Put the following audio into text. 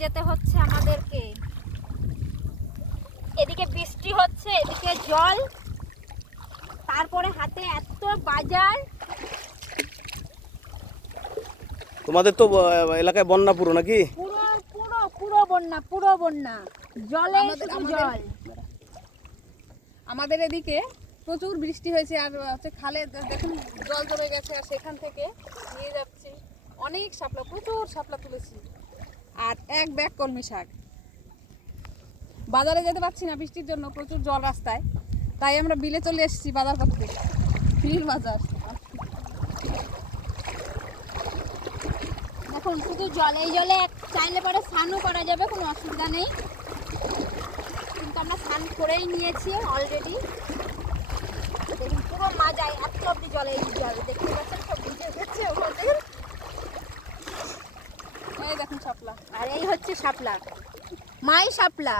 যেতে হচ্ছে আমাদেরকে। এদিকে বৃষ্টি হচ্ছে এদিকে জল। তারপরে হাতে এত বাজার। তোমাদের তো এলাকায় বন্যা পুরো নাকি? পুরো পুরো পুরো বন্যা পুরো বন্যা। জলে জল। আমাদের এদিকে প্রচুর বৃষ্টি হয়েছে আর হচ্ছে খালে দেখুন জল জমে গেছে আর সেখান থেকে নিয়ে যাচ্ছি। অনেক শাপলা প্রচুর শাপলা তুলেছি। আর এক ব্যাগ কলমি শাক। বাজারে যেতে পারছি না বৃষ্টির জন্য, প্রচুর জল রাস্তায়। তাই আমরা বিলে চলে এসেছি বাজার করতে। বিল বাজার। দেখুন, শুধু জলে জলে চাইলে পরে স্নানও করা যাবে, কোনো অসুবিধা নেই। কিন্তু আমরা স্নান করেই নিয়েছি অলরেডি দেখুন, পুরো মাজায় এত অব্দি জলে জল দেখতে পাচ্ছেন সব ভিজে গেছে আমাদের এই দেখুন শাপলা আর এই হচ্ছে শাপলা। মাই শাপলা।